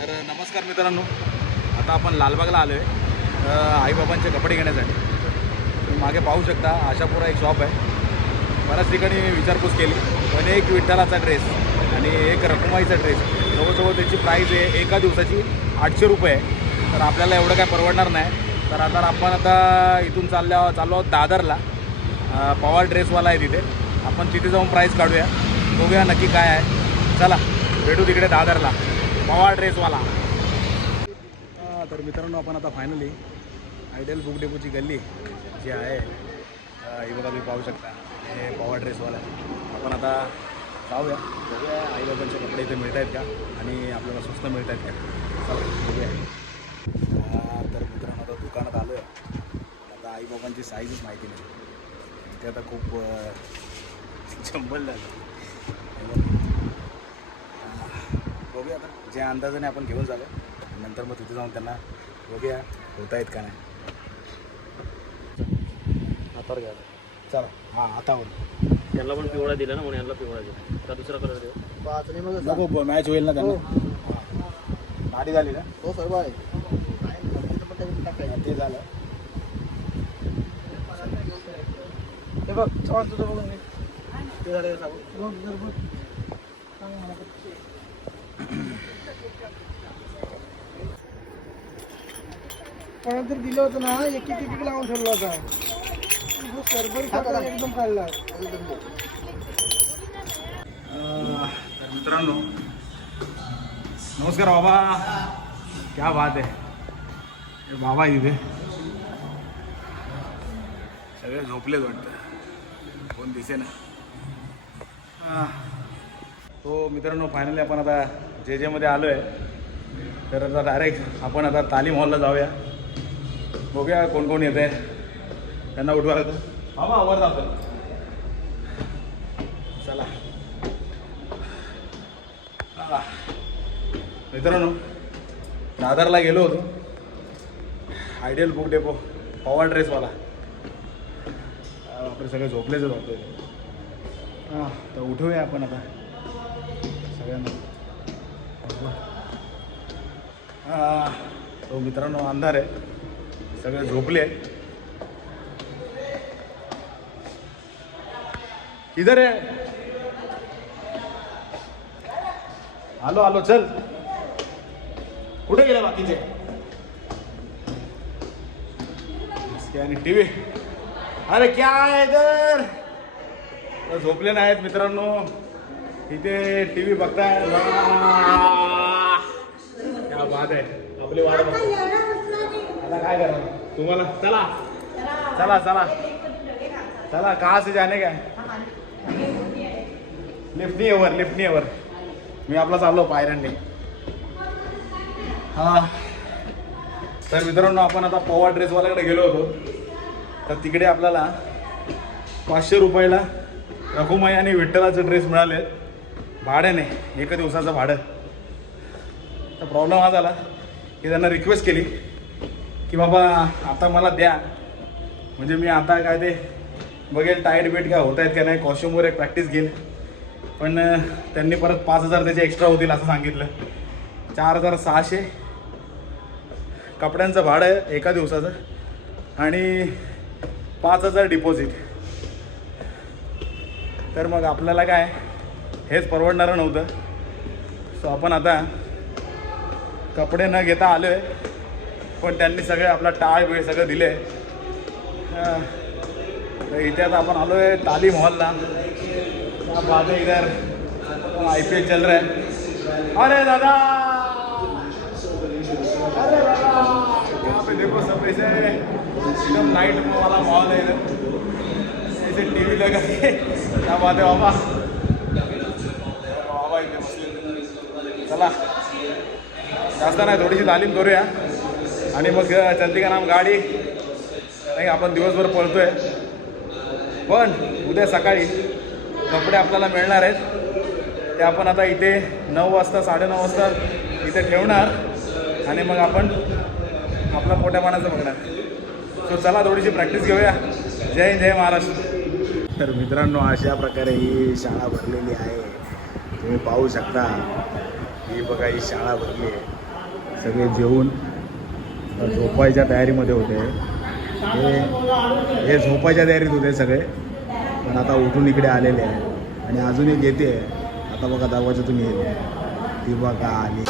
तर नमस्कार मित्रांनो, आता आपण लालबागला आलो आहे आईबाबांचे कपडे घेण्यासाठी. तुम्ही मागे पाहू शकता, आशापुरा एक शॉप आहे. बऱ्याच ठिकाणी विचारपूस केली, पण एक विठ्ठलाचा ड्रेस आणि एक रखुमाईचा ड्रेस जवळजवळ त्याची प्राईस आहे एका दिवसाची 800 रुपये आहे. तर आपल्याला एवढं काय परवडणार नाही. तर आता इथून चाललो आहोत दादरला. पवार ड्रेसवाला आहे तिथे. आपण तिथे जाऊन प्राईस काढूया, बघूया नक्की काय आहे. चला भेटू तिकडे दादरला, पवार ड्रेसवाला. तर मित्रांनो, आपण आता फायनली आयडियल बुक डेपोची गल्ली जी आहे ही बघा, तुम्ही पाहू शकता, हे पवार ड्रेसवाला आहे. आपण आता जाऊया, बघूया आईबाबांचे कपडे इथे मिळत आहेत का आणि आपल्याला स्वस्त मिळत आहेत का. चला बघूया. तर मित्रांनो, आता दुकानात आलो आहे. आता आईबाबांची साईजच माहिती नाही, ते आता खूप चंबल झालं. बघूया आता, ज्या अंदाजाने आपण घेऊन झालो नंतर मग तिथे जाऊन त्यांना बघूया होत आहेत का नाही. हातावर घ्या, चला. हां, हातावर. त्यांना पण पिवळा दिला ना, म्हणून यांना पिवळा दिला. का दुसरा कलर देऊ? नको, मॅच होईल ना त्यांना. गाडी झाली ना. हो सर्व आहे ते झालं. हे बघ, छान तुझं बघून ते झालं सांगू. पण जर दिलं होतं ना, एक एक लावून ठेवला होता. सरभर एकदम काढला. तर मित्रांनो, नमस्कार बाबा. क्या बात आहे. हे बाबा इथे सगळे झोपलेच वाटतं, कोण दिसे ना. तो मित्रांनो, फायनली आपण आता जे मध्ये आलो आहे. तर आता डायरेक्ट आपण आता तालीम हॉलला जाऊया, बघूया कोण कोण येत आहे. त्यांना उठवायला तर बाबा वर जातो. चला. मित्रांनो, दादरला गेलो होतो, आयडियल बुक डेपो पवार ड्रेसवाला. आपले सगळे झोपलेच होते. तर उठवूया आपण आता सगळ्यांना. तो मित्रांनो अंधार आहे, सगळे झोपले. किधर आहे? आलो आलो, चल. कुठे गेले बाकीचे? आणि टीव्ही, अरे क्या आहे इधर? झोपले नाहीत मित्रांनो, इथे टीव्ही बघताय. क्या बात आहे. आपली वाट बघता. आता काय करा तुम्हाला. चला चला चला चला. कहाँ से जाने का? लिफ्ट नहीं वर. मी आपला चाललो पायऱ्यांनी. हां, तर मित्रांनो, आपण आता पवार ड्रेसवाल्याकडे गेलो होतो. तर तिकडे आपल्याला 500 रुपयाला रखुमाई आणि विठ्ठलाचे ड्रेस मिळाले भाड्याने, एका दिवसाचं भाडं. तर प्रॉब्लेम हा झाला की त्यांना रिक्वेस्ट केली की बाबा आता मला द्या, म्हणजे मी आता काय ते बघेल टाईट बीट काय होत आहेत का नाही, कॉस्ट्युमवर एक प्रॅक्टिस घेईल. पण त्यांनी परत 5000 त्याचे एक्स्ट्रा होतील असं सांगितलं. 4600 कपड्यांचं भाडं आहे एका दिवसाचं आणि 5000 डिपॉझिट. तर मग आपल्याला काय हेच परवडणारं नव्हतं. सो आपण आता कपडे न घेता आलो आहे, पण त्यांनी सगळे आपला टाळ वेळ सगळं दिले. तर इथे आता आपण आलो आहे तालीम हॉलला. क्या बात है, इधर IPL चल रहा है. अरे दादा, अरे दादा, यहाँ पे देखो सब ऐसे एकदम नाइट वाला माहौल है इधर. ऐसे टीवी लगा के. क्या बात है बाबा. बाबा इथे बसले. चला, जास्त नाही, थोडीशी तालीम करूया आणि मग चलती का नाम गाडी. नाही, आपण दिवसभर पळतोय, पण उद्या सकाळी कपडे आपल्याला मिळणार आहेत. ते आपण आता इथे 9 वाजता 9:30 वाजता इथे ठेवणार आणि मग आपण आपला पोट्या पाण्याचं बघणार. सो चला, थोडीशी प्रॅक्टिस घेऊया. जय जय महाराष्ट्र. तर मित्रांनो, अशा प्रकारे ही शाळा भरलेली आहे. तुम्ही पाहू शकता. ही बघा, ही शाळा भरली आहे. सगळे जेवून झोपायच्या तयारीमध्ये होते. हे झोपायच्या तयारीत होते सगळे, पण आता उठून इकडे आलेले आहे. आणि अजून एक येते, आता बघा दरवाजातून येते ती बघा आली.